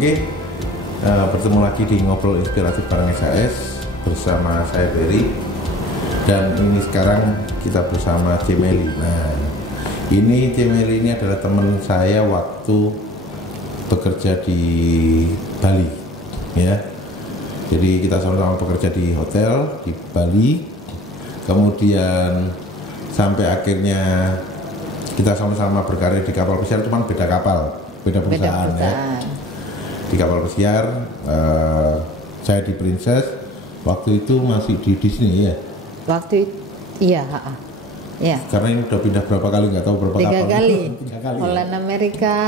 Oke, bertemu lagi di Ngobrol Inspiratif bareng SAS bersama saya Berry. Dan ini sekarang kita bersama Cemeli. Nah, ini Cemeli ini adalah teman saya waktu bekerja di Bali, ya. Jadi kita sama-sama bekerja di hotel di Bali. Kemudian sampai akhirnya kita sama-sama berkarir di kapal pesiar, cuma beda kapal, beda perusahaan. Ya. Di kapal pesiar, saya di Princess, waktu itu masih di Disney ya. Waktu iya. Karena ini udah pindah berapa kali, nggak tahu berapa Tiga kapal. kali. Tiga kali. Holland Amerika,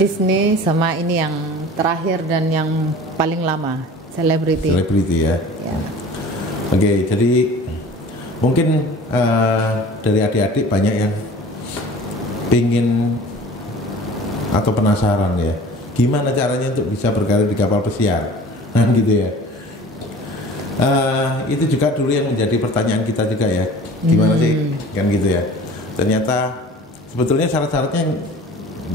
Disney, sama ini yang terakhir dan yang paling lama, Celebrity. Celebrity ya. Oke, jadi mungkin dari adik-adik banyak yang pingin atau penasaran ya, gimana caranya untuk bisa berkarir di kapal pesiar, nah gitu ya. Itu juga dulu yang menjadi pertanyaan kita juga ya, gimana sih kan gitu ya. Ternyata sebetulnya syarat-syaratnya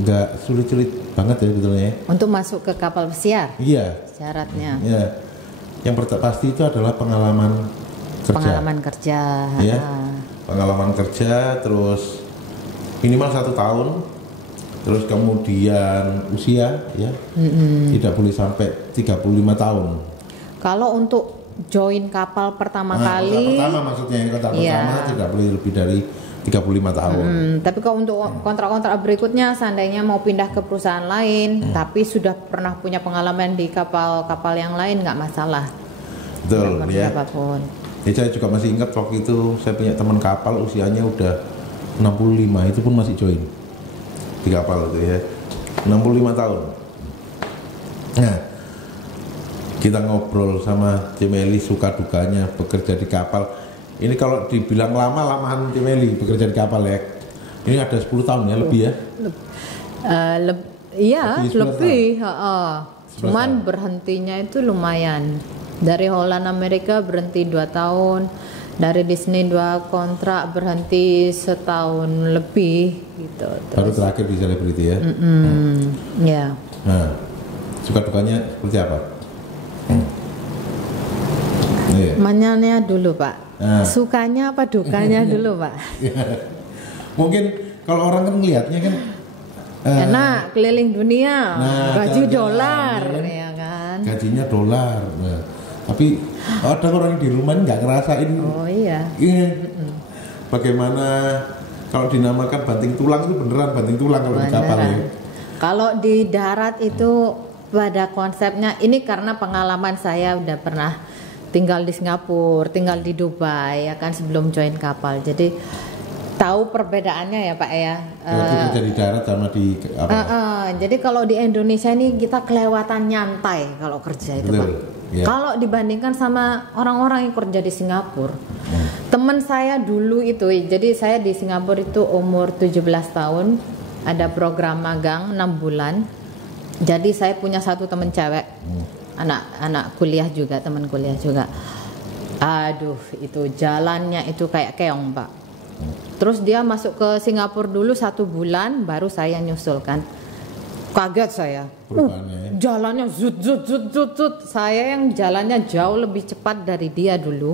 nggak sulit-sulit banget ya sebetulnya. Untuk masuk ke kapal pesiar? Iya. Syaratnya? Iya. Yang pasti itu adalah pengalaman kerja. Pengalaman kerja. Ya. Pengalaman kerja, terus minimal 1 tahun. Terus kemudian usia ya, tidak boleh sampai 35 tahun. Kalau untuk join kapal pertama kali, pertama maksudnya kontrak pertama tidak boleh lebih dari 35 tahun. Tapi kalau untuk kontrak-kontrak berikutnya, seandainya mau pindah ke perusahaan lain, tapi sudah pernah punya pengalaman di kapal-kapal yang lain, nggak masalah. Betul ya. Apapun. Ya, saya juga masih ingat waktu itu saya punya teman kapal usianya udah 65, itu pun masih join di kapal itu ya, 65 tahun. Nah, kita ngobrol sama Cemeli suka dukanya bekerja di kapal. Ini kalau dibilang lamaan Cemeli bekerja di kapal ya, ini ada 10 tahun ya, lebih ya? Lebih. Cuman berhentinya itu lumayan. Dari Holland Amerika berhenti 2 tahun, dari Disney 2 kontrak berhenti 1 tahun lebih gitu. Baru terakhir di Celebrity ya. Ya. Nah, suka dukanya seperti apa? Mananya dulu Pak. Sukanya apa dukanya dulu Pak? Mungkin kalau orang kan ngelihatnya kan enak keliling dunia, gaji dolar, ya kan? Gajinya dolar. Nah, tapi ada orang di rumah nggak ngerasain. Oh iya. Bagaimana kalau dinamakan banting tulang itu beneran banting tulang kalau di kapal ya? Kalau di darat itu pada konsepnya ini karena pengalaman saya udah pernah tinggal di Singapura, tinggal di Dubai ya kan sebelum join kapal. Jadi tahu perbedaannya ya Pak ya. Kerja di darat sama di apa? Jadi kalau di Indonesia ini kita kelewatan nyantai kalau kerja itu Pak. Yeah. Kalau dibandingkan sama orang-orang yang kerja di Singapura. Teman saya dulu itu, jadi saya di Singapura itu umur 17 tahun, ada program magang 6 bulan. Jadi saya punya satu teman cewek, anak kuliah juga, teman kuliah juga. Aduh, itu jalannya itu kayak keong Pak. Terus dia masuk ke Singapura dulu 1 bulan, baru saya nyusul kan. Kaget saya. Jalannya zut. Saya yang jalannya jauh lebih cepat dari dia dulu.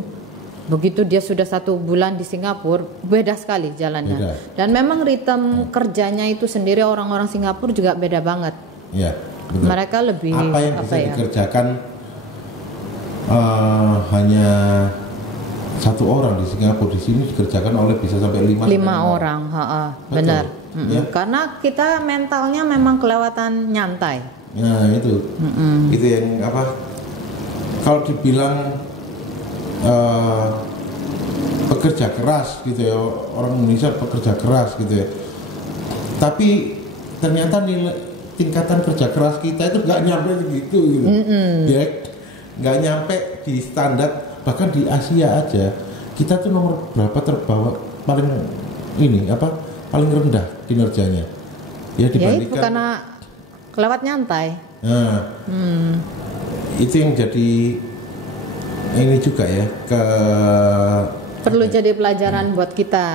Begitu dia sudah 1 bulan di Singapura, beda sekali jalannya. Beda. Dan memang ritme kerjanya itu sendiri orang-orang Singapura juga beda banget. Iya, betul. Mereka lebih apa yang bisa dikerjakan hanya 1 orang di Singapura, di sini dikerjakan oleh bisa sampai 5 orang. Benar. Ya. Karena kita mentalnya memang kelewatan nyantai. Nah itu, itu yang apa? Kalau dibilang pekerja keras gitu ya, orang Indonesia pekerja keras gitu ya. Tapi ternyata nilai tingkatan kerja keras kita itu nggak nyampe segitu gitu. Ya, nggak nyampe di standar, bahkan di Asia aja kita tuh nomor berapa terbawa paling ini apa paling rendah kinerjanya ya dibandingkan. Ya itu karena kelewat nyantai. Nah, itu yang jadi ini juga ya perlu jadi pelajaran buat kita.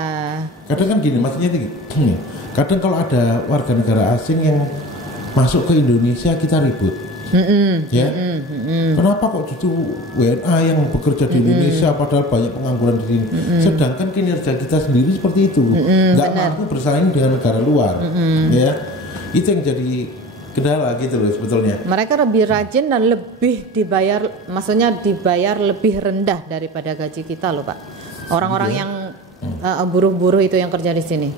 Kadang kan gini, maksudnya gini, kadang kalau ada warga negara asing yang masuk ke Indonesia kita ribut. Ya, kenapa kok justru WNA yang bekerja di Indonesia padahal banyak pengangguran di sini, sedangkan kinerja kita sendiri seperti itu, nggak mampu bersaing dengan negara luar, ya, itu yang jadi kendala gitu loh sebetulnya. Mereka lebih rajin dan lebih dibayar, maksudnya dibayar lebih rendah daripada gaji kita loh Pak. Orang-orang yang buruh-buruh itu yang kerja di sini.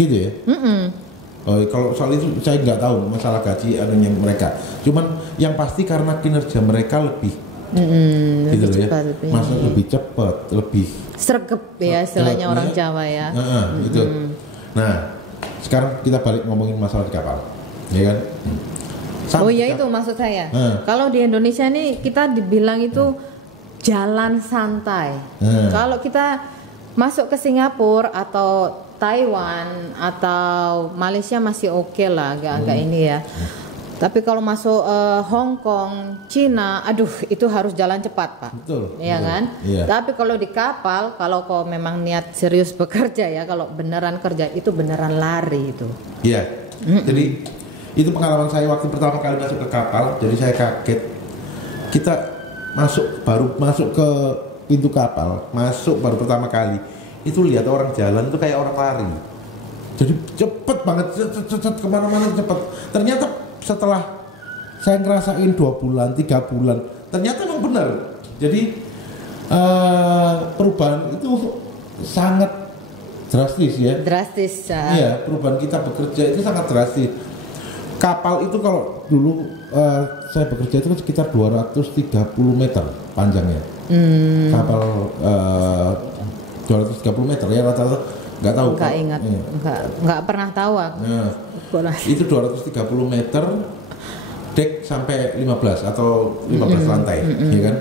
Gitu ya. Oh, kalau soal itu saya nggak tahu masalah gaji anunya mereka. Cuman yang pasti karena kinerja mereka lebih, gitu loh ya. Masa lebih cepat, lebih sregep ya istilahnya orang Jawa ya. Gitu. Nah, sekarang kita balik ngomongin masalah di kapal, ya kan? Oh iya itu maksud saya. Kalau di Indonesia nih kita dibilang itu jalan santai. Kalau kita masuk ke Singapura atau Taiwan atau Malaysia masih oke lah, agak-agak ini ya. Tapi kalau masuk Hong Kong, Cina, aduh itu harus jalan cepat Pak. Betul. Iya kan? Iya. Tapi kalau di kapal, kalau kau memang niat serius bekerja ya, kalau beneran kerja itu beneran lari itu. Iya. Jadi itu pengalaman saya waktu pertama kali masuk ke kapal. Jadi saya kaget. Kita baru masuk ke pintu kapal, baru pertama kali. Itu lihat orang jalan tuh kayak orang lari, jadi cepet banget, kemana-mana cepet. Ternyata setelah saya ngerasain 2 bulan, 3 bulan, ternyata memang benar. Jadi perubahan itu sangat drastis ya. Drastis. Iya, perubahan kita bekerja itu sangat drastis. Kapal itu kalau dulu saya bekerja itu sekitar 230 meter panjangnya. Kapal 230 meter ya rata-rata, nggak tahu. Nggak ingat, nggak pernah tahu aku. Itu 230 meter, dek sampai 15 atau 15 lantai, ya kan?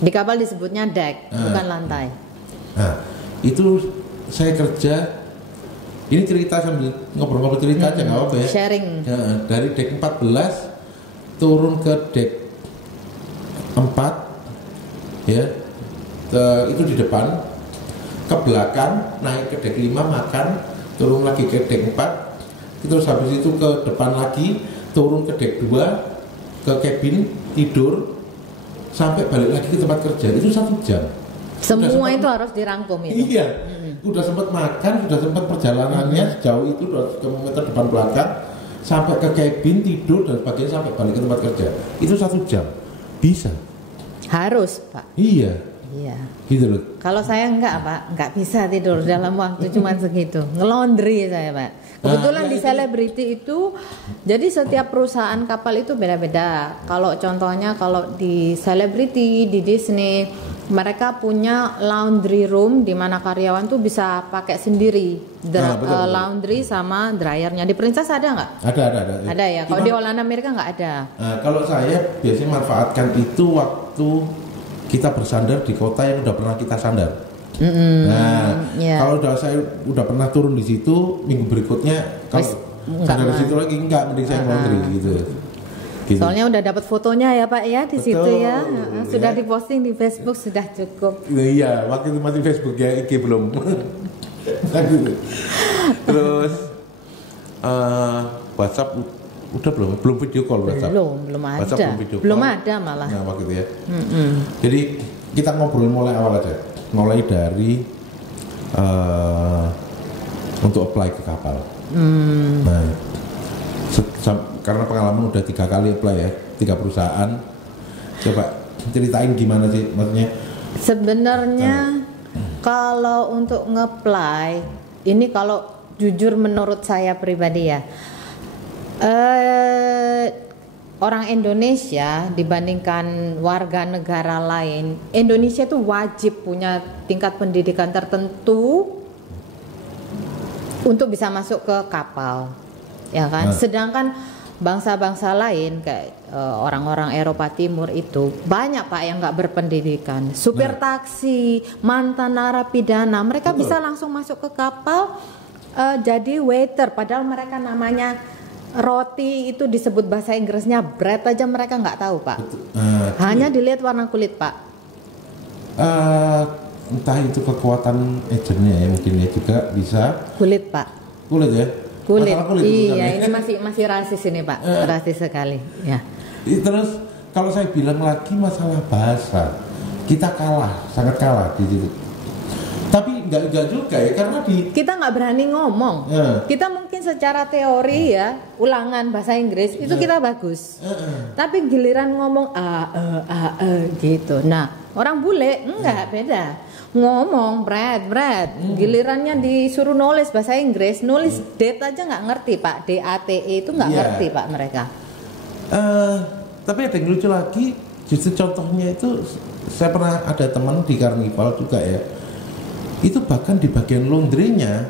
Di kapal disebutnya dek, bukan lantai. Nah, itu saya kerja. Ini cerita sambil ngobrol-ngobrol cerita aja nggak apa-apa ya. Sharing. Dari dek 14 turun ke dek 4, ya. Itu di depan. Ke belakang, naik ke dek 5 makan, turun lagi ke dek 4, terus habis itu ke depan lagi, turun ke dek 2, ke cabin, tidur, sampai balik lagi ke tempat kerja. Itu 1 jam. Semua itu harus dirangkum itu. Iya, udah sempat makan, sudah sempat perjalanannya sejauh itu 200 km depan belakang, sampai ke cabin, tidur dan sebagainya, sampai balik ke tempat kerja. Itu 1 jam. Bisa. Harus Pak. Iya. Iya. Gitu loh. Kalau saya enggak bisa tidur dalam waktu cuma segitu. Ngelondri saya Pak. Kebetulan di selebriti itu, jadi setiap perusahaan kapal itu beda-beda. Kalau contohnya kalau di selebriti di Disney, mereka punya laundry room di mana karyawan tuh bisa pakai sendiri betul. Laundry sama dryernya. Di Princess ada nggak? Ada. Ada ya. Kalau di Holland Amerika nggak ada. Kalau saya biasanya manfaatkan itu waktu kita bersandar di kota yang udah pernah kita sandar. Kalau saya udah pernah turun di situ, minggu berikutnya kalau sandar di situ lagi enggak, mending saya laundry gitu. Soalnya udah dapat fotonya ya Pak ya di situ ya. Sudah diposting di Facebook sudah cukup. Iya, waktu itu masih Facebook ya, IG belum. Terus WhatsApp udah belum video call WhatsApp. Belum ada. Belum ada malah. Nah, waktu itu ya. Jadi kita ngobrol mulai awal aja. Mulai dari untuk apply ke kapal. Nah, karena pengalaman udah 3 kali apply ya, 3 perusahaan. Coba ceritain gimana sih maksudnya? Sebenarnya kalau untuk nge-apply ini, kalau jujur menurut saya pribadi ya, orang Indonesia dibandingkan warga negara lain, Indonesia itu wajib punya tingkat pendidikan tertentu untuk bisa masuk ke kapal, ya kan? Sedangkan bangsa-bangsa lain kayak orang-orang Eropa Timur itu banyak Pak yang nggak berpendidikan, supir taksi, mantan narapidana, mereka bisa langsung masuk ke kapal jadi waiter, padahal mereka namanya roti itu disebut bahasa Inggrisnya bread aja mereka nggak tahu Pak. Hanya dilihat warna kulit Pak. Entah itu kekuatan agentnya ya, mungkin ya juga bisa. Kulit Pak. Kulit ya. Kulit. Masalah kulit Iya, ini masih rasis ini Pak, rasis sekali. Ya. Terus kalau saya bilang lagi masalah bahasa, kita kalah, sangat kalah di situ. Tapi enggak juga ya, karena kita nggak berani ngomong. Kita mungkin secara teori ya, ulangan bahasa Inggris itu kita bagus. Tapi giliran ngomong gitu. Nah, orang bule enggak beda. Ngomong bread. Gilirannya disuruh nulis bahasa Inggris, nulis date aja nggak ngerti Pak. DATE itu nggak ngerti Pak mereka. Tapi ada yang lucu lagi, justru contohnya itu saya pernah ada teman di Karnival juga ya. Itu bahkan di bagian laundry-nya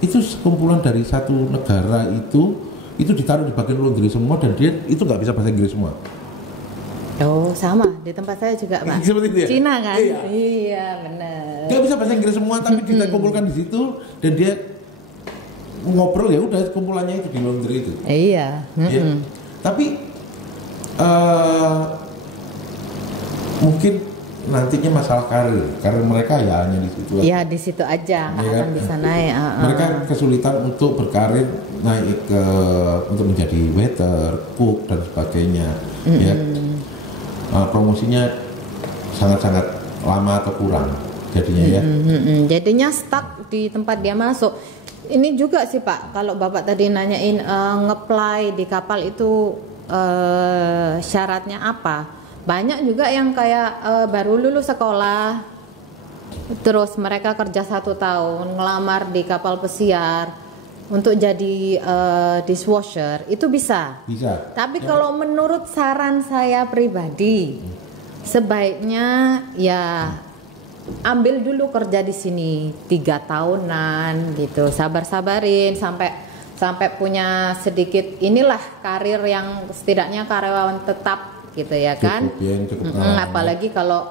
itu sekumpulan dari satu negara itu ditaruh di bagian laundry semua dan dia itu nggak bisa bahasa Inggris semua. Oh sama di tempat saya juga Pak. Seperti itu ya? Cina kan? Iya benar. Dia bisa bahasa Inggris semua tapi kita kumpulkan di situ dan dia ngobrol ya udah kumpulannya itu di laundry itu. Iya. Ya. Tapi mungkin nantinya masalah karir mereka ya hanya di situ. Ya di situ aja, nggak akan bisa naik. Mereka kesulitan untuk berkarir naik untuk menjadi waiter, cook dan sebagainya. Ya. Promosinya sangat-sangat lama atau kurang jadinya ya. Jadinya stuck di tempat dia masuk. Ini juga sih Pak, kalau Bapak tadi nanyain nge-apply di kapal itu syaratnya apa? Banyak juga yang kayak baru lulus sekolah, terus mereka kerja 1 tahun, ngelamar di kapal pesiar untuk jadi dishwasher, itu bisa. Tapi kalau menurut saran saya pribadi, sebaiknya ya ambil dulu kerja di sini 3 tahunan gitu, sabar-sabarin sampai punya sedikit inilah karir yang setidaknya karyawan tetap gitu ya kan. Cukup apalagi kalau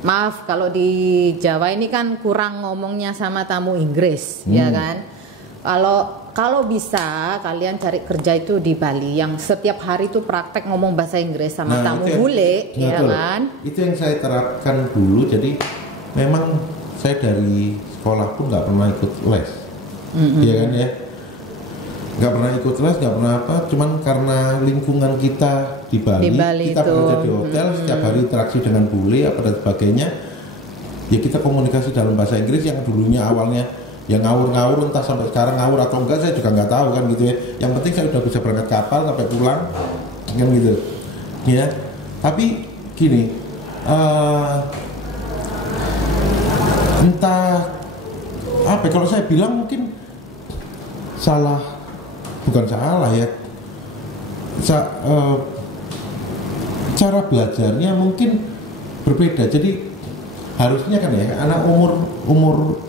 maaf kalau di Jawa ini kan kurang ngomongnya sama tamu Inggris ya kan. Kalau bisa kalian cari kerja itu di Bali yang setiap hari itu praktek ngomong bahasa Inggris sama tamu bule ya kan. Itu yang saya terapkan dulu. Jadi memang saya dari sekolah pun nggak pernah ikut les. Iya kan ya. Nggak pernah ikut les, nggak pernah apa, cuman karena lingkungan kita di Bali kita bekerja di hotel, setiap hari interaksi dengan bule apa dan sebagainya, ya kita komunikasi dalam bahasa Inggris yang dulunya awalnya yang ngawur-ngawur, entah sampai sekarang ngawur atau enggak saya juga nggak tahu kan gitu ya. Yang penting saya udah bisa berangkat kapal sampai pulang kan gitu ya. Tapi gini, entah apa kalau saya bilang mungkin bukan salah ya, cara belajarnya mungkin berbeda. Jadi harusnya kan ya anak umur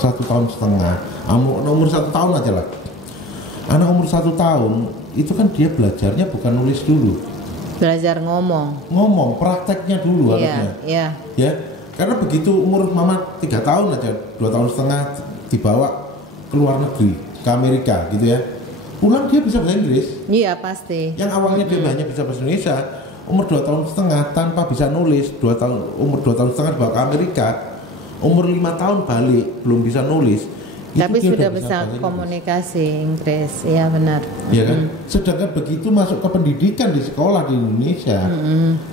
1,5 tahun, umur 1 tahun aja lah. Anak umur 1 tahun itu kan dia belajarnya bukan nulis dulu, belajar ngomong prakteknya dulu harusnya. Ya karena begitu umur mama 3 tahun aja, 2,5 tahun dibawa ke luar negeri, ke Amerika gitu ya, pulang dia bisa bahasa Inggris. Iya pasti. Yang awalnya dia hanya bisa bahasa Indonesia, umur 2,5 tahun tanpa bisa nulis, umur 2,5 tahun dibawa ke Amerika, umur 5 tahun balik belum bisa nulis. Tapi sudah bisa komunikasi Inggris, ya benar. Iya kan. Sedangkan begitu masuk ke pendidikan di sekolah di Indonesia,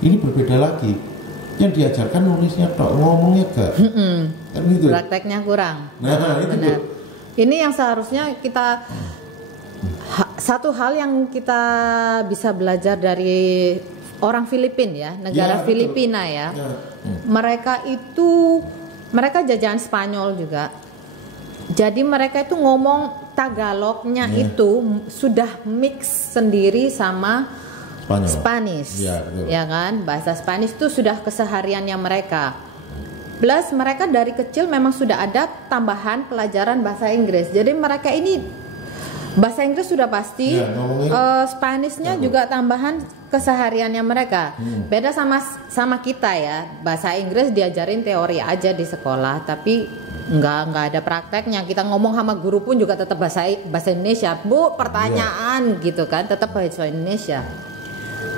ini berbeda lagi. Yang diajarkan nulisnya tok, ngomongnya gak. Kan gitu. Prakteknya kurang. Nah, itu benar. Ini yang seharusnya kita satu hal yang kita bisa belajar dari orang Filipina ya, negara Filipina ya. Mereka jajahan Spanyol juga. Jadi mereka itu ngomong Tagalognya itu sudah mix sendiri sama Spanish. Ya kan? Bahasa Spanish itu sudah kesehariannya mereka. Plus mereka dari kecil memang sudah ada tambahan pelajaran bahasa Inggris. Jadi mereka ini bahasa Inggris sudah pasti, Spanishnya juga tambahan kesehariannya mereka. Beda sama kita ya, bahasa Inggris diajarin teori aja di sekolah, tapi nggak ada prakteknya. Kita ngomong sama guru pun juga tetap bahasa Indonesia. Bu, pertanyaan gitu kan, tetap bahasa Indonesia.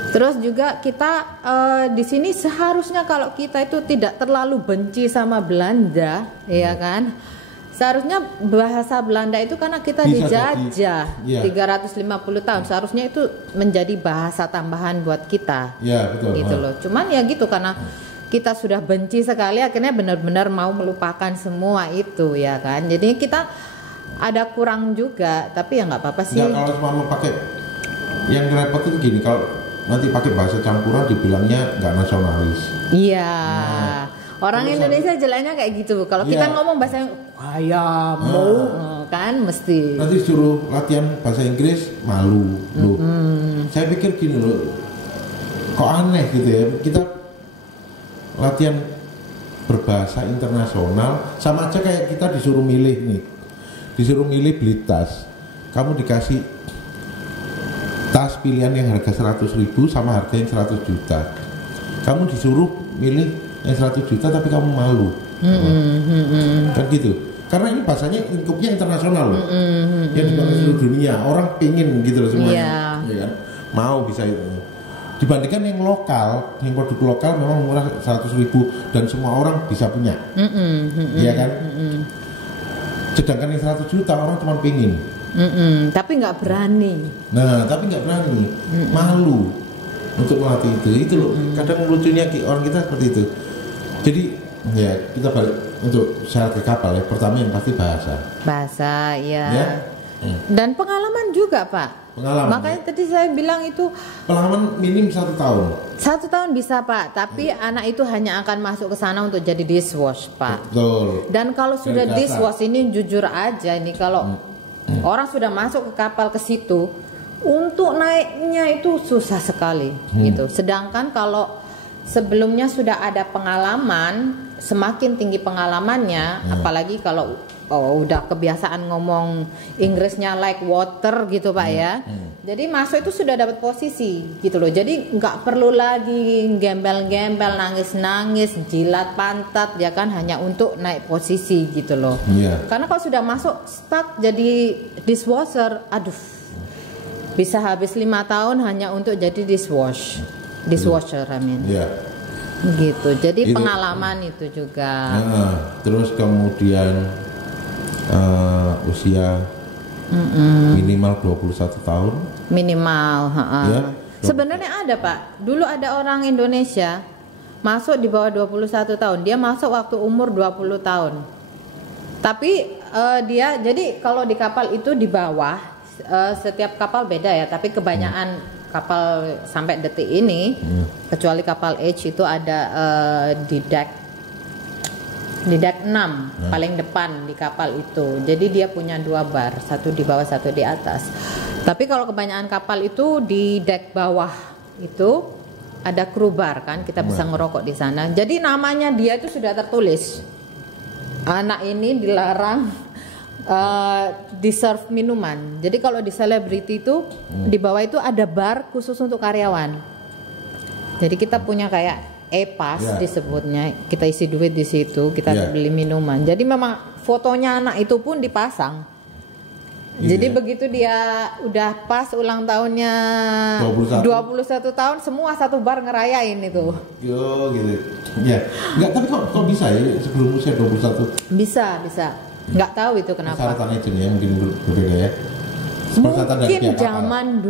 Terus juga kita di sini seharusnya kalau kita itu tidak terlalu benci sama Belanda, ya kan? Seharusnya bahasa Belanda itu karena kita Bisa dijajah jadi, 350 tahun, seharusnya itu menjadi bahasa tambahan buat kita. Ya, betul. Gitu loh. Cuman ya gitu karena kita sudah benci sekali, akhirnya benar-benar mau melupakan semua itu ya kan. Jadi kita ada kurang juga, tapi ya nggak apa-apa sih. Ya, kalau cuma mau pakai yang repot itu gini, kalau nanti pakai bahasa campuran dibilangnya nggak nasionalis. Iya. Orang Indonesia jeleknya kayak gitu. Kalau kita ngomong bahasa kayamu kan mesti. Nanti suruh latihan bahasa Inggris malu loh. Saya pikir gini loh, kok aneh gitu ya. Kita latihan berbahasa internasional sama aja kayak kita disuruh milih nih. Disuruh milih beli tas. Kamu dikasih tas pilihan yang harga 100.000 sama harga yang 100 juta. Kamu disuruh milih yang 100 juta tapi kamu malu. Kan gitu. Karena ini bahasanya lingkupnya internasional loh. Yang dipakai seluruh dunia. Orang pingin gitu loh semuanya. Ya kan? Mau bisa itu. Dibandingkan yang lokal, yang produk lokal memang murah 100.000 dan semua orang bisa punya. Iya kan? Sedangkan yang 100 juta orang cuma pingin. Tapi nggak berani. Nah, tapi nggak berani. Malu untuk melatih itu. Itu loh. Kadang lucunya orang kita seperti itu. Jadi ya kita balik untuk syarat ke kapal ya. Pertama yang pasti bahasa ya. Dan pengalaman juga Pak. Pengalaman. Makanya tadi saya bilang itu pengalaman minim 1 tahun. 1 tahun bisa Pak, tapi anak itu hanya akan masuk ke sana untuk jadi dishwash Pak. Betul. Dan kalau sudah dishwash ini jujur aja ini kalau orang sudah masuk ke kapal ke situ, untuk naiknya itu susah sekali gitu. Sedangkan kalau sebelumnya sudah ada pengalaman, semakin tinggi pengalamannya, apalagi kalau udah kebiasaan ngomong Inggrisnya like water gitu Pak ya. Jadi masuk itu sudah dapat posisi gitu loh. Jadi nggak perlu lagi gembel-gembel, nangis-nangis, jilat pantat ya kan, hanya untuk naik posisi gitu loh. Karena kalau sudah masuk stuck jadi dishwasher, aduh, bisa habis 5 tahun hanya untuk jadi dishwasher I mean. Gitu. Jadi itu, pengalaman itu juga. Terus kemudian usia minimal 21 tahun. Minimal, Sebenarnya ada Pak. Dulu ada orang Indonesia masuk di bawah 21 tahun. Dia masuk waktu umur 20 tahun. Tapi dia jadi kalau di kapal itu di bawah, setiap kapal beda ya, tapi kebanyakan kapal sampai detik ini kecuali kapal H itu ada di deck 6 paling depan di kapal itu. Jadi dia punya 2 bar, satu di bawah satu di atas. Tapi kalau kebanyakan kapal itu di deck bawah itu ada kru bar kan, kita bisa ngerokok di sana. Jadi namanya dia itu sudah tertulis. Anak ini dilarang di-serve minuman. Jadi kalau di selebriti itu di bawah itu ada bar khusus untuk karyawan. Jadi kita punya kayak e-pass disebutnya, kita isi duit di situ, kita beli minuman. Jadi memang fotonya anak itu pun dipasang. Jadi begitu dia udah pas ulang tahunnya 21 tahun, semua satu bar ngerayain itu. Yo gitu. Ya. Enggak, tapi kok bisa ya sebelum usia 21? Bisa. Nggak tahu itu kenapa. Persyaratan itu ya mungkin berbeda ya. Mungkin zaman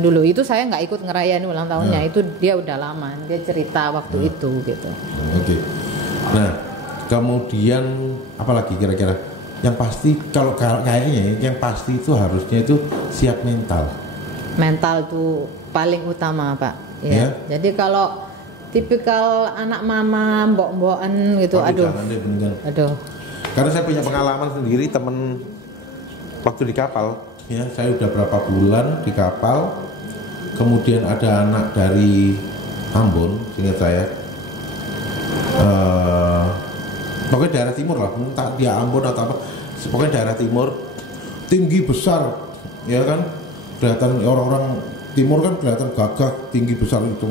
dulu itu saya nggak ikut ngerayain ulang tahunnya, itu dia udah lama, dia cerita waktu itu gitu. Oke. Nah kemudian apalagi kira-kira yang pasti kalau kayaknya yang pasti itu harusnya itu siap mental tuh paling utama Pak ya. Jadi kalau tipikal anak mama mbok-mbokan gitu, aduh. Karena saya punya pengalaman sendiri, temen waktu di kapal ya, saya udah berapa bulan di kapal, kemudian ada anak dari Ambon, seingat saya pokoknya daerah timur lah, entah dia Ambon atau apa, pokoknya daerah timur, tinggi besar ya kan, kelihatan orang-orang timur kan kelihatan gagah, tinggi besar itu.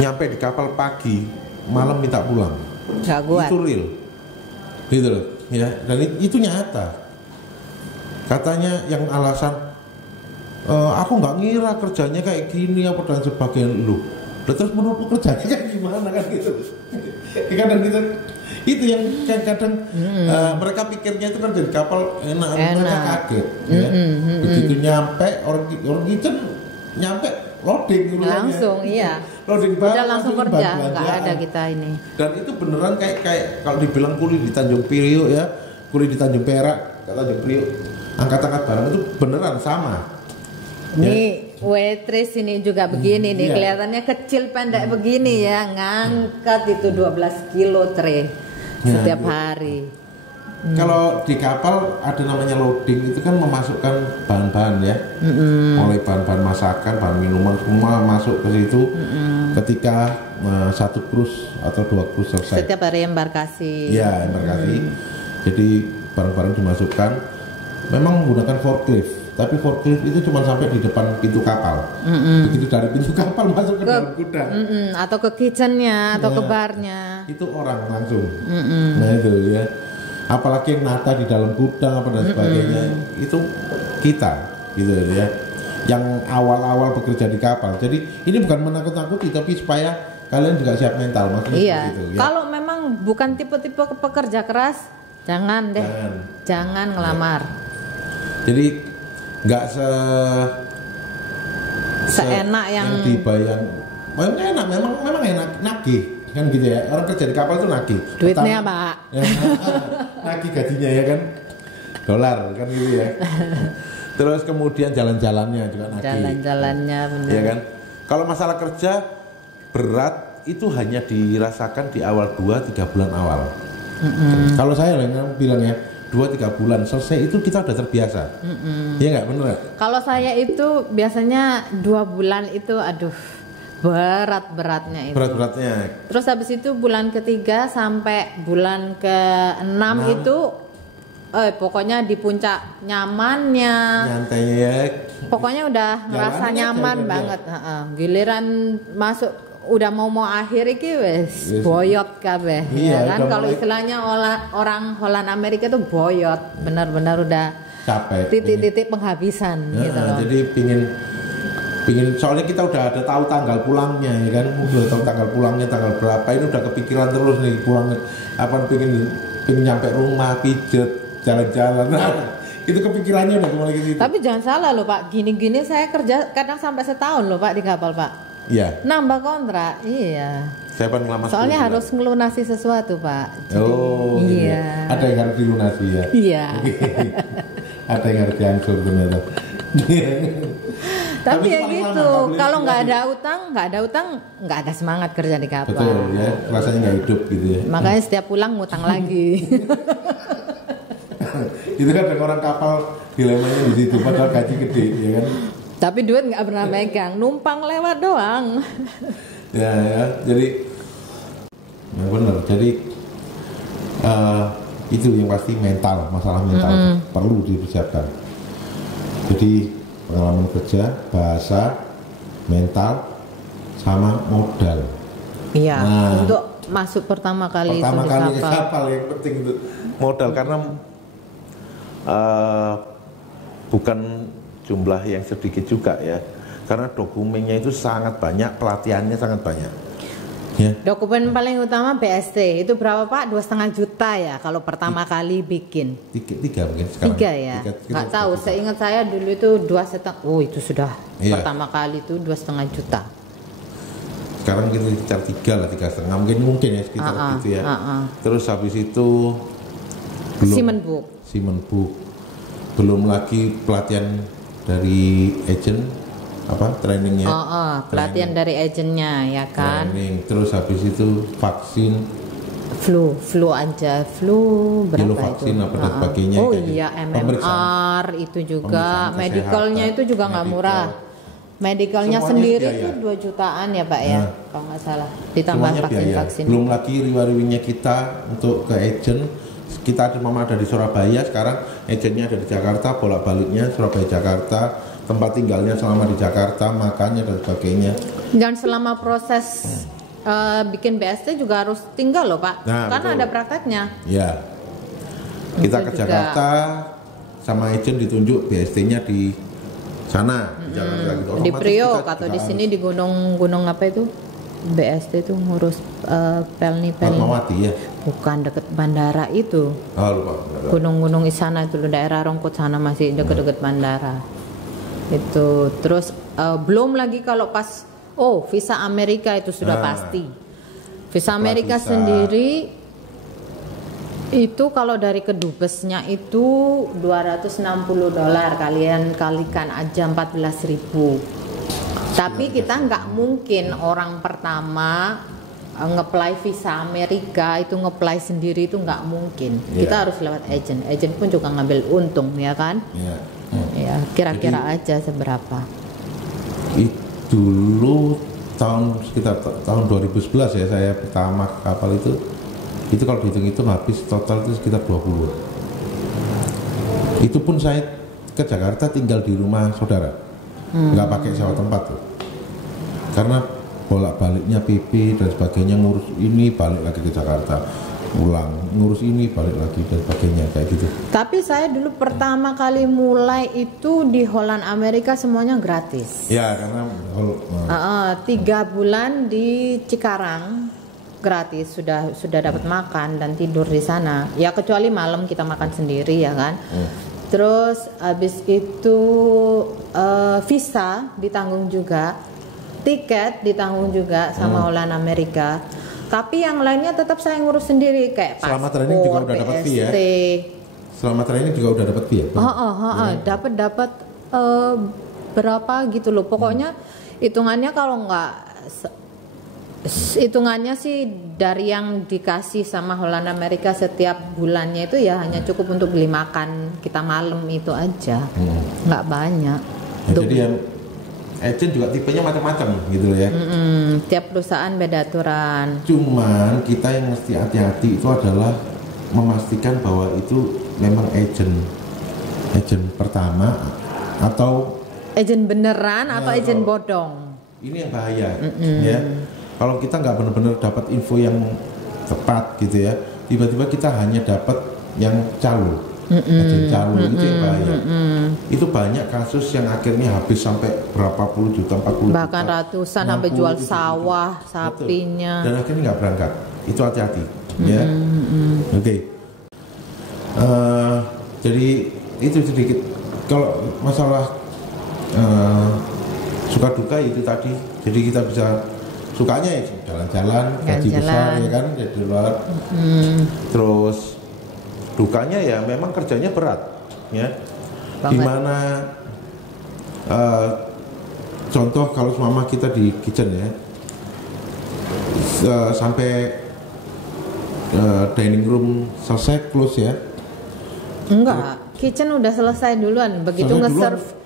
Nyampe di kapal pagi, malam minta pulang. Gak kuat. Itu real gitu loh ya, dan itu nyata. Katanya yang alasan aku nggak ngira kerjanya kayak gini apa dan sebagainya. Terus menurutku kerjanya kayak gimana kan gitu. Kadang Itu yang kadang mereka pikirnya itu kan dari kapal enak. Mereka kaget. Ya. Begitu nyampe orang kitchen nyampe loading langsung iya loading barang udah langsung kerja, nggak ada kita ini. Dan itu beneran kayak kalau dibilang kuli di Tanjung Priok ya, kuli di Tanjung Perak, Tanjung Priok, angkat-angkat barang itu beneran sama. Nih waitress ini juga begini nih, kelihatannya kecil pendek begini ya, ngangkat itu 12 kilo tray setiap hari. Kalau di kapal ada namanya loading, itu kan memasukkan bahan-bahan ya, mulai bahan-bahan masakan, bahan minuman semua masuk ke situ. Ketika satu krus atau 2 krus selesai. Setiap hari embarkasi. Iya, embarkasi. Jadi barang-barang dimasukkan. Memang menggunakan forklift, tapi forklift itu cuma sampai di depan pintu kapal. Begitu dari pintu kapal masuk ke dalam gudang. Atau ke kitchennya atau ke barnya. Itu orang langsung. Nah itu ya. Apalagi yang nata di dalam gudang apa dan sebagainya, itu kita gitu ya, yang awal-awal bekerja di kapal. Jadi ini bukan menakut-nakuti, tapi supaya kalian juga siap mental, maksudnya iya. gitu ya. Kalau memang bukan tipe-tipe pekerja keras, jangan ngelamar. Jadi nggak seenak yang dibayang. Memang enak nagih. Kan gitu ya, orang kerja di kapal tuh nagih duitnya Pak ya, nagih gajinya ya kan, dolar kan gitu ya. Terus kemudian jalan-jalannya juga nagih, jalan-jalannya bener. Ya kan, kalau masalah kerja berat itu hanya dirasakan di awal 2-3 bulan awal. Kalau saya bilang ya 2-3 bulan selesai itu kita udah terbiasa. Ya nggak bener. Kalau saya itu biasanya 2 bulan itu aduh berat-beratnya itu. Berat-beratnya. Terus habis itu bulan ketiga sampai bulan ke-6 itu pokoknya di puncak nyamannya. Nyantainya ya. Pokoknya udah ngerasa nyaman banget. Giliran masuk udah mau akhir iki wes boyot kabeh. Iya, ya kan kalau istilahnya orang Holland Amerika itu boyot, benar-benar udah capek. Titik-titik penghabisan gitu loh. Jadi pingin soalnya kita udah ada tahu tanggal pulangnya ya kan, udah tahu tanggal pulangnya tanggal berapa, ini udah kepikiran terus nih pulangnya apa, pingin nyampe rumah, pijet, jalan-jalan. Itu kepikirannya udah mulai gitu. Tapi jangan salah loh Pak, gini-gini saya kerja kadang sampai setahun loh Pak di kapal Pak. Iya. Nambah kontrak, iya. Saya ngelamar. Soalnya harus ngelunasi sesuatu Pak. Jadi, iya. Ada yang harus dilunasi ya. Iya. Ada yang harus diangsur ternyata. Tapi ya gitu, kalau nggak ada utang, nggak ada semangat kerja di kapal. Betul ya, rasanya nggak hidup gitu ya. Makanya setiap pulang ngutang lagi. Itu kan orang kapal dilemanya di situ, padahal gaji gede, ya kan. Tapi duit nggak pernah megang, numpang lewat doang. Ya, jadi, yang benar. Jadi itu yang pasti mental, masalah mental perlu dipersiapkan. Jadi pengalaman kerja, bahasa, mental, sama modal. Iya. Untuk masuk pertama kali ke kapal yang penting itu modal, karena bukan jumlah yang sedikit juga ya. Karena dokumennya itu sangat banyak, pelatihannya sangat banyak. Ya. Dokumen paling utama BST itu berapa Pak? 2,5 juta ya kalau pertama kali bikin. 3 mungkin sekarang. 3 ya. Nggak tahu. Seingat saya dulu itu 2,5. Oh itu sudah pertama kali itu 2,5 juta. Sekarang mungkin sekitar 3 lah, 3,5 mungkin ya sekitar gitu ya. Terus habis itu belum Simenbook. Belum lagi pelatihan dari agent. Trainingnya pelatihan dari agennya ya kan. Training. Terus habis itu vaksin flu berapa vaksin itu apa dan sebagainya. Oh iya, MMR itu juga, medicalnya itu juga nggak murah. Medicalnya sendiri itu 2 jutaan ya Pak ya, kalau nggak salah, ditambah vaksin. Belum lagi riwa-riwinya kita untuk ke agent. Kita ada di Surabaya, sekarang agennya ada di Jakarta, bolak-baliknya Surabaya Jakarta, tempat tinggalnya selama di Jakarta, makannya dan sebagainya. Dan selama proses bikin BST juga harus tinggal loh Pak, karena ada prakteknya. Ya, kita ke Jakarta sama agent ditunjuk BST-nya di sana, di Jakarta gitu. Di Priok atau di sini di gunung apa itu? BST itu ngurus Pelni. Fatmawati ya. Bukan deket bandara itu. Lupa. Gunung-gunung di sana itu daerah Rongkut sana masih deket-deket bandara. Itu terus belum lagi kalau pas visa Amerika itu sudah pasti. Visa Amerika sendiri itu kalau dari kedubesnya itu $260, kalian kalikan aja 14.000. Tapi kita nggak mungkin orang pertama ngeplay visa Amerika itu ngeplay sendiri itu nggak mungkin. Kita harus lewat agent pun juga ngambil untung ya kan. Ya kira-kira aja seberapa. Dulu sekitar tahun 2011 ya saya pertama kapal itu kalau dihitung habis total itu sekitar 20. Itu pun saya ke Jakarta tinggal di rumah saudara, nggak pakai sewa tempat tuh, karena bolak-baliknya PP dan sebagainya, ngurus ini balik lagi ke Jakarta, ulang ngurus ini balik lagi dan sebagainya kayak gitu. Tapi saya dulu pertama kali mulai itu di Holland Amerika semuanya gratis. Ya karena 3 bulan di Cikarang gratis, sudah dapat makan dan tidur di sana. Ya kecuali malam kita makan sendiri ya kan. Terus habis itu visa ditanggung juga, tiket ditanggung juga sama Holland Amerika. Tapi yang lainnya tetap saya ngurus sendiri kayak paspor, selama training juga udah dapat fee ya? Selama training juga udah dapat fee ya? Dapat berapa gitu loh. Pokoknya hitungannya kalau nggak hitungannya sih dari yang dikasih sama Holland Amerika setiap bulannya itu ya hanya cukup untuk beli makan kita malam itu aja, nggak banyak. Jadi yang agent juga tipenya macam-macam gitu ya. Tiap perusahaan beda aturan. Cuman kita yang mesti hati-hati itu adalah memastikan bahwa itu memang agent pertama atau agent beneran atau agent bodong. Ini yang bahaya ya. Kalau kita nggak benar-benar dapat info yang tepat gitu ya, tiba-tiba kita hanya dapat yang calo, agent calo, itu yang bahaya. Itu banyak kasus yang akhirnya habis sampai berapa puluh juta, 40 bahkan juta, ratusan sampai jual sawah, sapinya. Dan akhirnya nggak berangkat. Itu hati-hati ya. Oke. Jadi itu sedikit. Kalau masalah suka duka itu tadi. Jadi kita bisa sukanya ya jalan-jalan, gaji besar ya kan di luar. Terus dukanya ya memang kerjanya berat ya. Dimana contoh kalau mama kita di kitchen ya, sampai dining room selesai close ya. Enggak, kitchen udah selesai duluan. Begitu nge-serve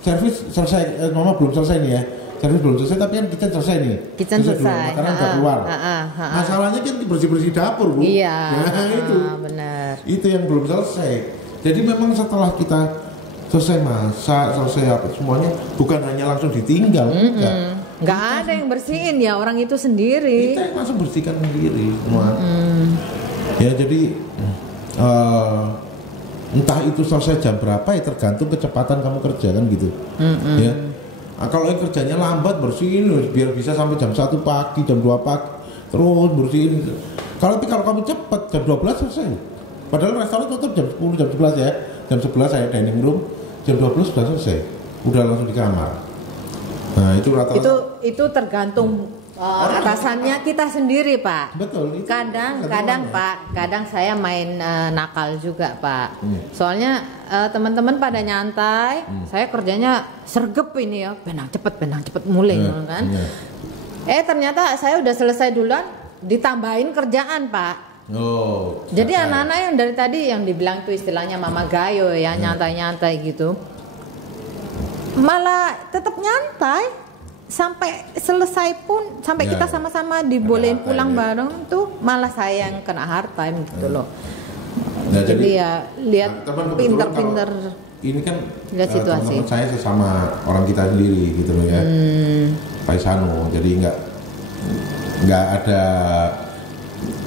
servis selesai, mama belum selesai nih ya. Servis belum selesai tapi kan kitchen selesai nih. Kitchen selesai. Makanan udah keluar. Masalahnya kan bersih-bersih dapur, Bu. Iya. Nah, itu. Benar. Itu yang belum selesai. Jadi memang setelah kita selesai masak, selesai apa semuanya, bukan hanya langsung ditinggal. Nggak ada yang bersihin ya, orang itu sendiri. Kita yang langsung bersihkan sendiri semua. Ya jadi entah itu selesai jam berapa ya tergantung kecepatan kamu kerja kan gitu. Ya. Nah, kalau yang kerjanya lambat bersihin biar bisa sampai jam 1 pagi, jam 2 pagi terus bersihin. Kalau kamu cepat jam 12 selesai. Padahal restoran tutup jam 10, jam 11 ya. Jam 11 saya dining room, jam 12 sudah selesai. Udah langsung di kamar. Nah, itu rata-rata itu tergantung atasannya kita sendiri, Pak. Betul. Kadang Pak, kadang saya main nakal juga, Pak. Soalnya teman-teman pada nyantai, saya kerjanya sergep ini ya, benang cepet mulai kan. Ternyata saya udah selesai duluan, ditambahin kerjaan, Pak. Jadi anak-anak yang dari tadi yang dibilang tuh istilahnya mama gayo ya, nyantai-nyantai gitu, malah tetap nyantai. Sampai selesai pun, sampai kita sama-sama dibolehin pulang bareng tuh, malah saya yang kena hard time gitu loh. Nah, jadi ya lihat pinter-pinter. Ini kan situasi. Teman saya sesama orang kita sendiri gitu loh ya. Paisano, jadi nggak ada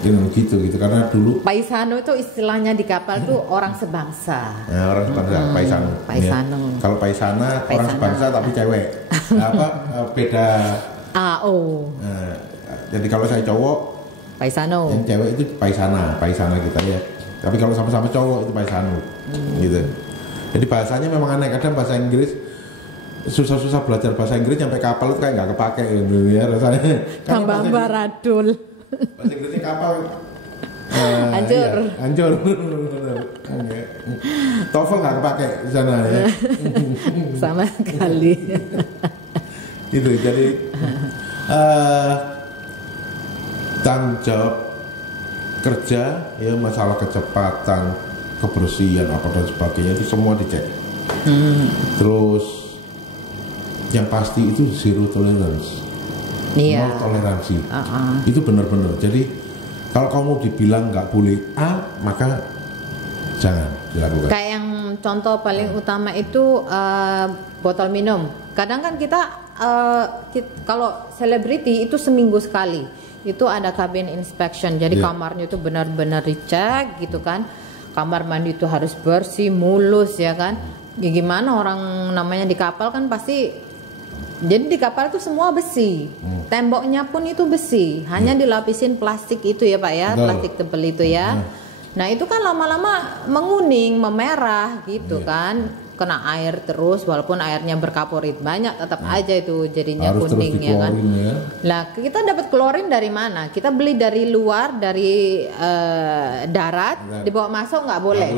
gitu karena dulu Paisano itu istilahnya di kapal tuh orang sebangsa. Ya, orang sebangsa, Paisano. Ya. Kalau Paisana orang sebangsa tapi cewek. Beda. AO. Jadi kalau saya cowok Paisano. Yang cewek itu paisana kita ya. Tapi kalau sama-sama cowok itu paisano, gitu. Jadi bahasanya memang aneh. Kadang bahasa Inggris susah-susah belajar bahasa Inggris sampai kapal itu kayak nggak kepake gitu ya rasanya. Tambah baradul. Bahasa Inggrisnya kapal. Hancur. Iya, hancur. TOEFL nggak kepake di sana ya. Sama sekali. Itu jadi tanggung jawab kerja ya, masalah kecepatan, kebersihan apa dan sebagainya itu semua dicek. Terus yang pasti itu zero tolerance, Iya. nol toleransi. Itu benar-benar. Jadi kalau kamu dibilang nggak boleh A, maka jangan dilakukan. Kayak yang contoh paling utama itu botol minum. Kadang kan kita kalau selebriti itu seminggu sekali itu ada cabin inspection. Jadi kamarnya itu benar-benar dicek gitu kan. Kamar mandi itu harus bersih, mulus ya kan. Ya gimana orang namanya di kapal kan pasti. Jadi di kapal itu semua besi. Temboknya pun itu besi. Hanya dilapisin plastik itu ya Pak ya, plastik tebal itu ya. Nah itu kan lama-lama menguning, memerah gitu kan. Kena air terus, walaupun airnya berkaporit banyak, tetap aja itu jadinya harus kuning ya kan. Ya. Nah kita dapat klorin dari mana? Kita beli dari luar, dari darat, dibawa masuk nggak boleh.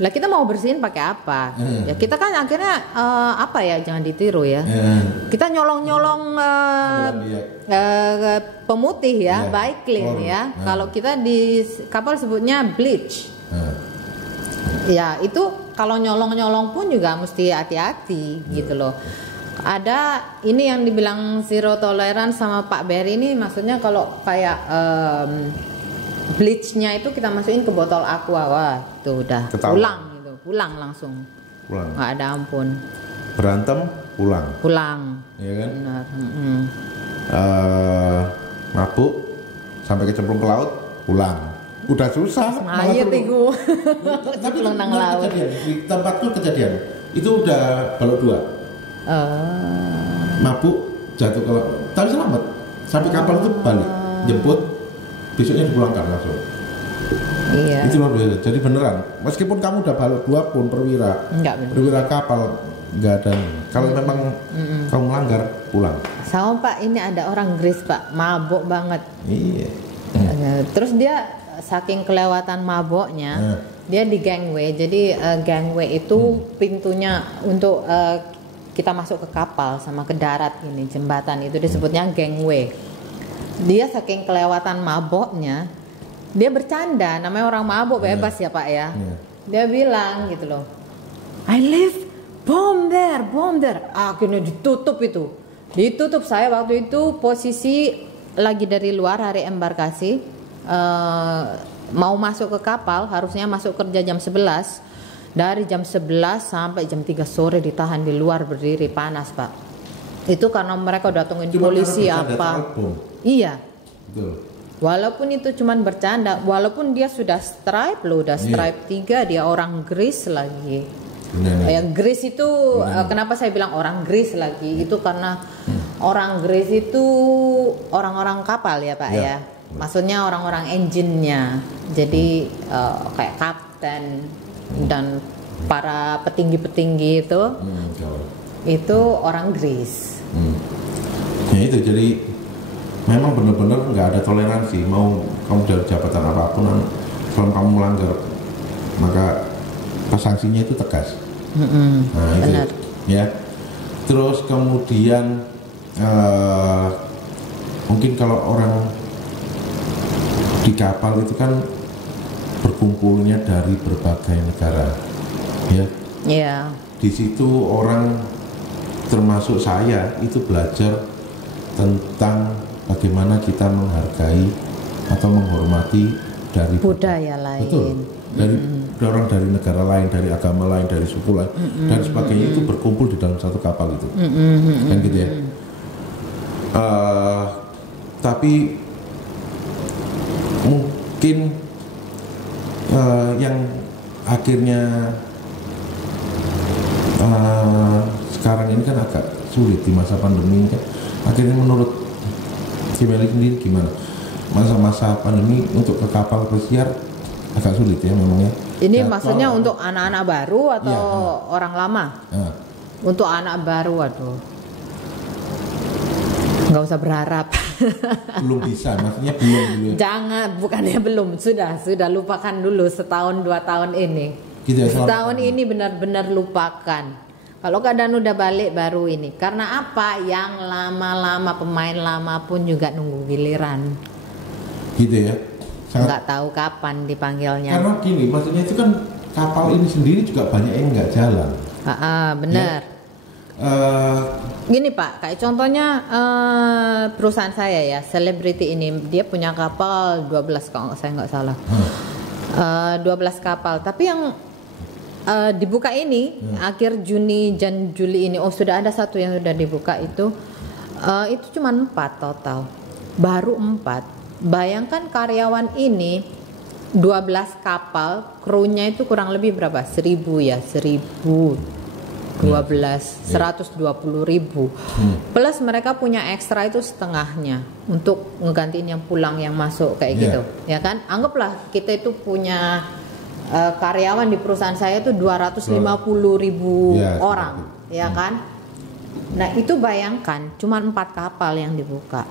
Lah kita mau bersihin pakai apa? Ya kita kan akhirnya apa ya, jangan ditiru ya. Kita nyolong-nyolong pemutih ya, baik clean ya. Kalau kita di kapal sebutnya bleach. Ya itu kalau nyolong-nyolong pun juga mesti hati-hati gitu loh. Ada ini yang dibilang zero tolerance sama Pak Berry ini, maksudnya kalau kayak bleachnya itu kita masukin ke botol aqua, wah itu udah pulang langsung, nggak ada ampun. Berantem pulang, ya kan? Benar. Mabuk sampai kecemplung ke laut pulang, udah susah. Air tigu. Tapi kejadian di tempatku kejadian itu udah balok 2. Mabuk jatuh ke laut, tapi selamat sampai kapal itu balik jemput, besoknya dipulangkan langsung. Iya. Itu luar biasa. Jadi beneran, meskipun kamu udah balok 2 pun perwira kapal nggak ada. Kalau memang kamu melanggar pulang. Sama Pak, ini ada orang Greece Pak, mabok banget. Iya. Terus dia saking kelewatan maboknya, dia di gangway. Jadi gangway itu pintunya untuk kita masuk ke kapal sama ke darat ini, jembatan itu disebutnya gangway. Dia saking kelewatan maboknya, dia bercanda, namanya orang mabok bebas ya Pak ya. Dia bilang gitu loh, I live bomb there. Akhirnya ditutup itu. Ditutup. Saya waktu itu posisi lagi dari luar hari embarkasi, mau masuk ke kapal, harusnya masuk kerja jam 11. Dari jam 11 sampai jam 3 sore ditahan di luar berdiri panas Pak. Itu karena mereka datengin polisi apa. Iya. Betul. Walaupun itu cuman bercanda, walaupun dia sudah stripe loh, udah stripe 3, dia orang Greece lagi. Ya Greece itu kenapa saya bilang orang Greece lagi? Itu karena orang Greece itu orang-orang kapal ya Pak ya. Maksudnya orang-orang engine-nya. Jadi kayak kapten dan para petinggi-petinggi itu orang Greece. Ya itu, jadi memang benar-benar nggak ada toleransi. Mau kamu dari jabatan apapun, kalau kamu melanggar maka sanksinya itu tegas. Nah itu benar. Ya. Terus kemudian mungkin kalau orang di kapal itu kan berkumpulnya dari berbagai negara, ya. Yeah. Di situ orang, termasuk saya, itu belajar tentang bagaimana kita menghargai atau menghormati dari budaya lain. Betul. Dari orang dari negara lain, dari agama lain, dari suku lain dan sebagainya, itu berkumpul di dalam satu kapal itu, kan gitu ya. Tapi mungkin yang akhirnya sekarang ini kan agak sulit di masa pandemi ini kan. Akhirnya menurut si Meli sendiri gimana? masa-masa pandemi untuk ke kapal pesiar agak sulit ya memangnya. Ini maksudnya untuk anak-anak baru atau orang lama? Untuk anak baru, waduh, nggak usah berharap. Belum bisa, maksudnya belum. Jangan, bukannya belum, sudah lupakan dulu setahun 2 tahun ini. Gitu ya, setahun ini benar-benar lupakan. Kalau keadaan udah balik baru ini. Karena apa? Yang lama-lama pemain lama pun juga nunggu giliran. Gitu ya. Nggak tahu kapan dipanggilnya. Karena gini, maksudnya itu kan kapal ini sendiri juga banyak yang nggak jalan. Benar. Gini Pak, kayak contohnya perusahaan saya ya, selebriti ini dia punya kapal 12 kalau saya nggak salah. 12 kapal. Tapi yang dibuka ini akhir Juni dan Juli ini, sudah ada satu yang sudah dibuka itu cuma 4 total, baru 4. Bayangkan karyawan ini 12 kapal, krunya itu kurang lebih berapa? 1000 ya, 120 ribu. Plus mereka punya ekstra itu setengahnya untuk ngegantiin yang pulang yang masuk kayak gitu, ya kan? Anggaplah kita itu punya karyawan di perusahaan saya itu 250 ribu orang, ya kan? Nah itu bayangkan cuma 4 kapal yang dibuka.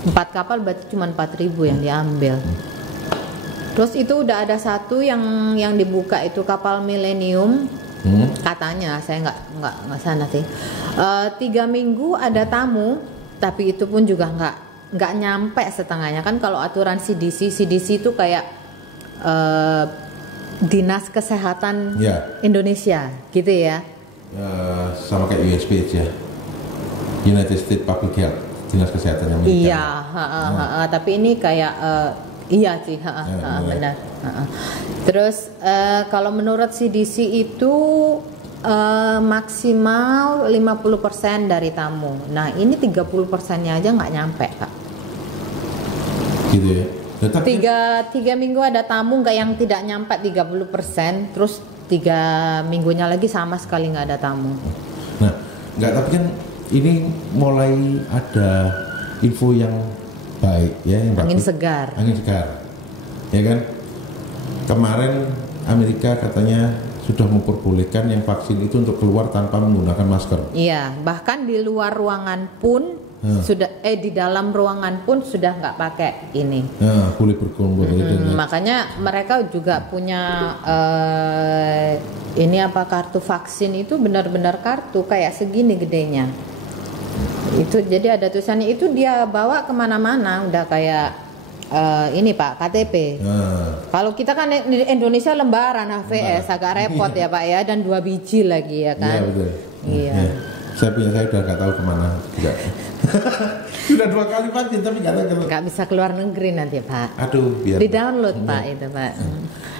4 kapal berarti cuma 4.000 yang diambil. Terus itu udah ada satu yang dibuka itu kapal Millennium. Katanya saya nggak sana sih. 3 minggu ada tamu, tapi itu pun juga nggak nyampe setengahnya kan. Kalau aturan CDC itu kayak Dinas Kesehatan Indonesia gitu ya. Sama kayak USPH ya, United States Public Health, Dinas Kesehatan Amerika. Iya, tapi ini kayak iya sih, benar. Terus kalau menurut CDC itu maksimal 50% dari tamu. Nah ini 30%-nya aja nggak nyampe Kak. Gitu ya. Tiga minggu ada tamu nggak yang tidak nyampe 30%, terus 3 minggunya lagi sama sekali nggak ada tamu. Nah, nggak, tapi kan ini mulai ada info yang baik ya, yang angin bagus. segar, ya kan? Kemarin Amerika katanya sudah memperbolehkan yang vaksin itu untuk keluar tanpa menggunakan masker. Iya, bahkan di luar ruangan pun sudah, di dalam ruangan pun sudah nggak pakai ini. Boleh berkumpul. Makanya mereka juga punya ini apa, kartu vaksin itu benar-benar kartu kayak segini gedenya. Itu jadi ada tulisannya, itu dia bawa kemana-mana udah kayak ini Pak, KTP. Kalau kita kan di Indonesia lembaran HVS agak repot ya Pak ya, dan 2 biji lagi ya kan. Iya betul. Iya. Saya udah nggak tahu kemana juga. Sudah 2 kali vaksin tapi nggak bisa keluar negeri nanti Pak. Aduh, biar di download Pak itu Pak.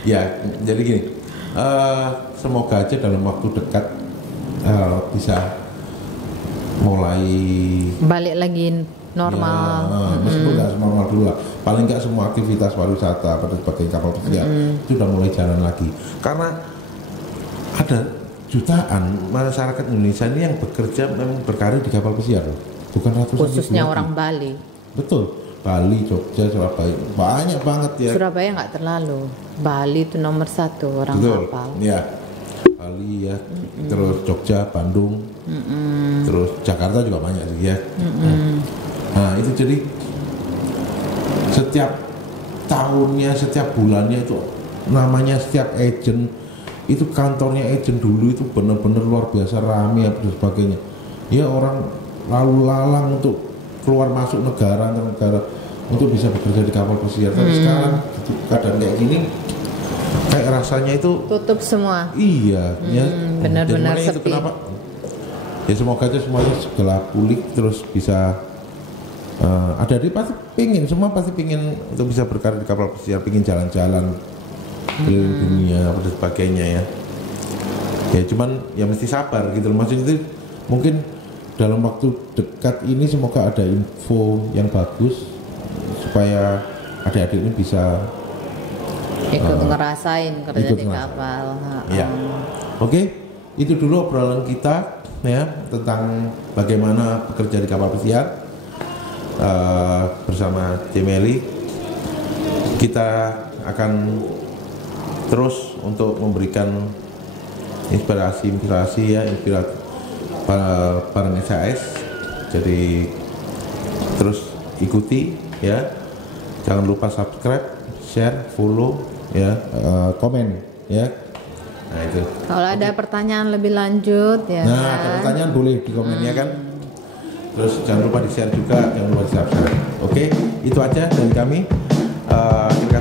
Ya jadi gini, semoga aja dalam waktu dekat bisa mulai balik lagi normal. Meskipun nggak normal dulu lah, paling nggak semua aktivitas pariwisata seperti kapal pesiar itu udah mulai jalan lagi. Karena ada jutaan masyarakat Indonesia ini yang bekerja, memang berkarir di kapal pesiar, bukan ratusan. Khususnya orang Bali. Betul, Bali, Jogja, Surabaya, banyak banget ya. Surabaya nggak terlalu, Bali itu nomor 1 orang kapal. Ya, Bali ya, terus Jogja, Bandung, terus Jakarta juga banyak sih ya. Nah itu jadi setiap tahunnya, setiap bulannya itu namanya setiap agent itu, kantornya agent dulu itu benar-benar luar biasa ramai dan sebagainya. Ya orang lalu lalang untuk keluar masuk negara antar negara untuk bisa bekerja di kapal pesiar. Tapi sekarang keadaan kayak gini, kayak rasanya itu tutup semua. Iya, ya. Benar-benar sepi. Itu kenapa? Ya semoga aja semuanya segera pulih terus bisa. Adik-adik pasti pingin untuk bisa berkarir di kapal pesiar, pingin jalan-jalan keliling dunia dan sebagainya ya. Ya cuman ya mesti sabar gitu. Maksudnya itu mungkin dalam waktu dekat ini semoga ada info yang bagus supaya adik-adik ini bisa ikut ngerasain kerja di kapal. Ya. Oke, itu dulu obrolan kita ya tentang bagaimana bekerja di kapal pesiar. bersama Cemeli. Kita akan terus untuk memberikan inspirasi ya, inspirasi bareng SAS. Jadi terus ikuti ya, jangan lupa subscribe, share, follow ya, komen ya. Nah itu. Kalau ada pertanyaan lebih lanjut ya. Nah, ada pertanyaan boleh di komen ya kan. Terus jangan lupa di share juga, jangan lupa di subscribe. Oke, itu aja dari kami. Terima kasih.